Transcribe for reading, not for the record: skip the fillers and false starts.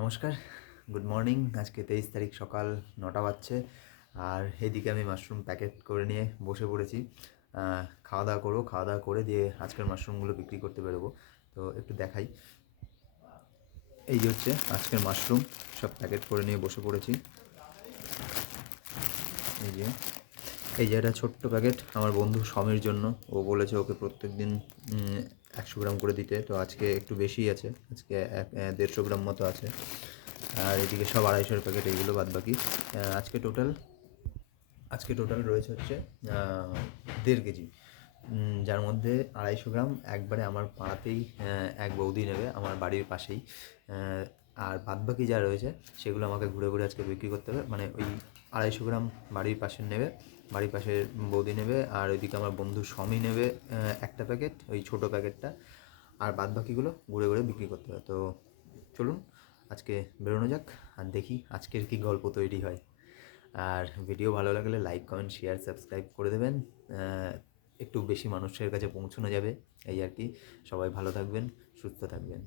নমস্কার, good morning. আজকে 23 তারিখ সকাল 9টা বাজছে। আর এদিকে আমি মাশরুম প্যাকেট করে নিয়ে বসে পড়েছি। খাওয়া দাওয়া করবো, খাওয়া দাওয়া করে দিয়ে আজকের মাশরুমগুলো বিক্রি করতে বেরোবো। তো একটু দেখাই, এই যে হচ্ছে আজকের মাশরুম, সব প্যাকেট করে নিয়ে বসে পড়েছি। এই যে একটা ছোট্ট প্যাকেট আমার বন্ধু সমীর জন্য। ও বলেছে ওকে প্রত্যেক দিন 100 গ্রাম করে দিতে, তো আজকে একটু বেশিই আছে, আজকে 150 গ্রাম মতো আছে। আর এদিকে সব 250 প্যাকেট, এইগুলো বাদ বাকি। আজকে টোটাল রয়েছে হচ্ছে 1.5 কেজি, যার মধ্যে 250 গ্রাম একবারে আমার পাড়াতেই এক বৌদি নেবে, আমার বাড়ির পাশেই। আর বাদ বাকি যা রয়েছে সেগুলো আমাকে ঘুরে ঘুরে আজকে বিক্রি করতে হবে। মানে ওই 250 গ্রাম বাড়ির পাশের নেবে, বাড়ির পাশের বৌদি নেবে, আর ওইদিকে আমার বন্ধু সমী নেবে একটা প্যাকেট, ওই ছোটো প্যাকেটটা। আর বাদ বাকিগুলো ঘুরে ঘুরে বিক্রি করতে হবে। তো চলুন আজকে বেরোনো যাক, আর দেখি আজকের কি গল্প তৈরি হয়। আর ভিডিও ভালো লাগলে লাইক, কমেন্ট, শেয়ার, সাবস্ক্রাইব করে দেবেন। একটু বেশি মানুষের কাছে পৌঁছানো যাবে, এই আর কি। সবাই ভালো থাকবেন, সুস্থ থাকবেন।